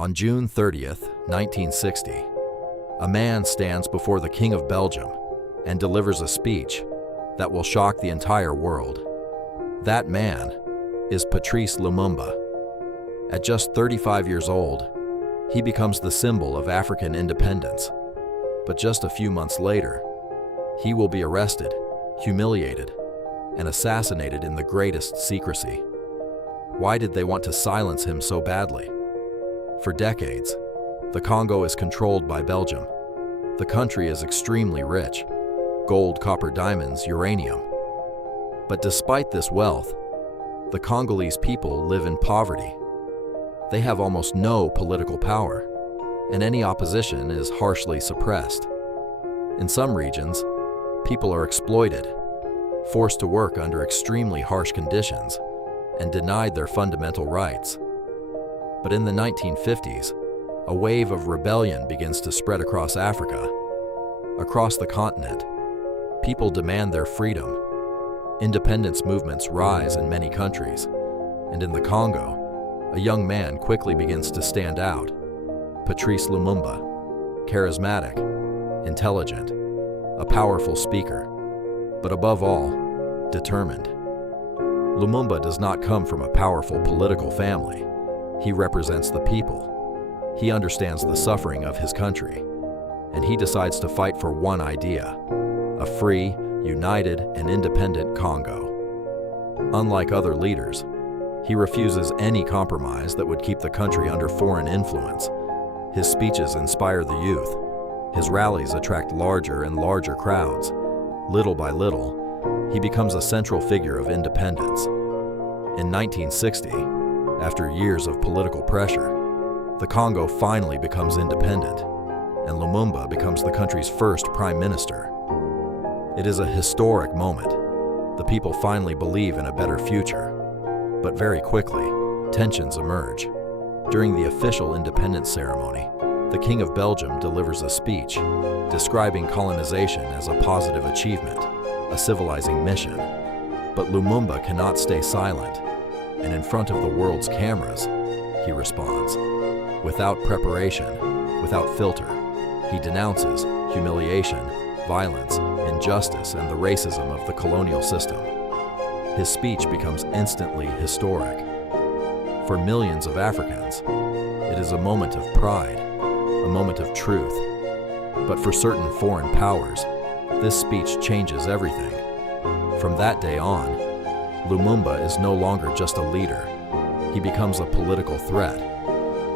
On June 30th, 1960, a man stands before the King of Belgium and delivers a speech that will shock the entire world. That man is Patrice Lumumba. At just 35 years old, he becomes the symbol of African independence. But just a few months later, he will be arrested, humiliated, and assassinated in the greatest secrecy. Why did they want to silence him so badly? For decades, the Congo is controlled by Belgium. The country is extremely rich: gold, copper, diamonds, uranium. But despite this wealth, the Congolese people live in poverty. They have almost no political power, and any opposition is harshly suppressed. In some regions, people are exploited, forced to work under extremely harsh conditions, and denied their fundamental rights. But in the 1950s, a wave of rebellion begins to spread across Africa. Across the continent, people demand their freedom. Independence movements rise in many countries, and in the Congo, a young man quickly begins to stand out. Patrice Lumumba, charismatic, intelligent, a powerful speaker, but above all, determined. Lumumba does not come from a powerful political family. He represents the people. He understands the suffering of his country, and he decides to fight for one idea: a free, united, and independent Congo. Unlike other leaders, he refuses any compromise that would keep the country under foreign influence. His speeches inspire the youth. His rallies attract larger and larger crowds. Little by little, he becomes a central figure of independence. In 1960, after years of political pressure, the Congo finally becomes independent, and Lumumba becomes the country's first prime minister. It is a historic moment. The people finally believe in a better future. But very quickly, tensions emerge. During the official independence ceremony, the King of Belgium delivers a speech describing colonization as a positive achievement, a civilizing mission. But Lumumba cannot stay silent, and in front of the world's cameras, he responds. Without preparation, without filter, he denounces humiliation, violence, injustice, and the racism of the colonial system. His speech becomes instantly historic. For millions of Africans, it is a moment of pride, a moment of truth. But for certain foreign powers, this speech changes everything. From that day on, Lumumba is no longer just a leader. He becomes a political threat.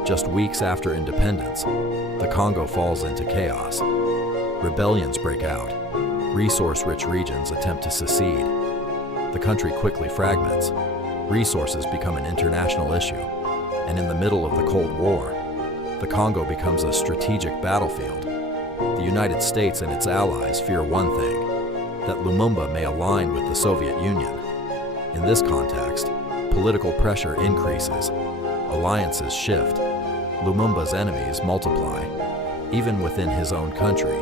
Just weeks after independence, the Congo falls into chaos. Rebellions break out. Resource-rich regions attempt to secede. The country quickly fragments. Resources become an international issue. And in the middle of the Cold War, the Congo becomes a strategic battlefield. The United States and its allies fear one thing: that Lumumba may align with the Soviet Union. In this context, political pressure increases. Alliances shift. Lumumba's enemies multiply, even within his own country.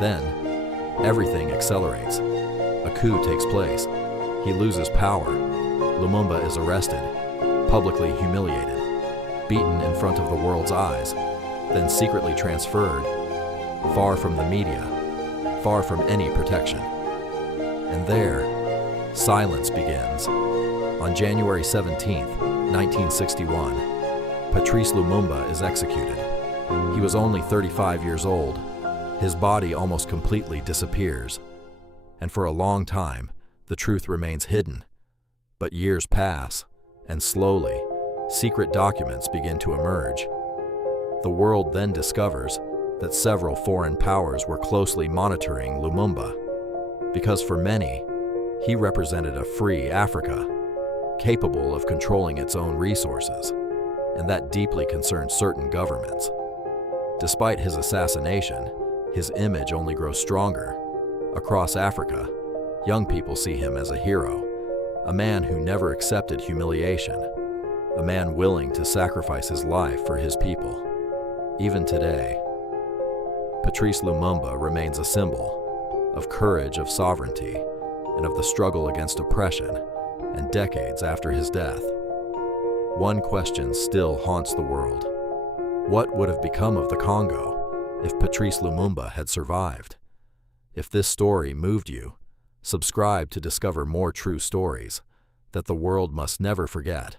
Then, everything accelerates. A coup takes place. He loses power. Lumumba is arrested, publicly humiliated, beaten in front of the world's eyes, then secretly transferred, far from the media, far from any protection. And there, silence begins. On January 17th, 1961, Patrice Lumumba is executed. He was only 35 years old. His body almost completely disappears. And for a long time, the truth remains hidden. But years pass, and slowly, secret documents begin to emerge. The world then discovers that several foreign powers were closely monitoring Lumumba, because for many, he represented a free Africa, capable of controlling its own resources, and that deeply concerned certain governments. Despite his assassination, his image only grows stronger. Across Africa, young people see him as a hero, a man who never accepted humiliation, a man willing to sacrifice his life for his people. Even today, Patrice Lumumba remains a symbol of courage, of sovereignty, and of the struggle against oppression, and decades after his death, one question still haunts the world. What would have become of the Congo if Patrice Lumumba had survived? If this story moved you, subscribe to discover more true stories that the world must never forget.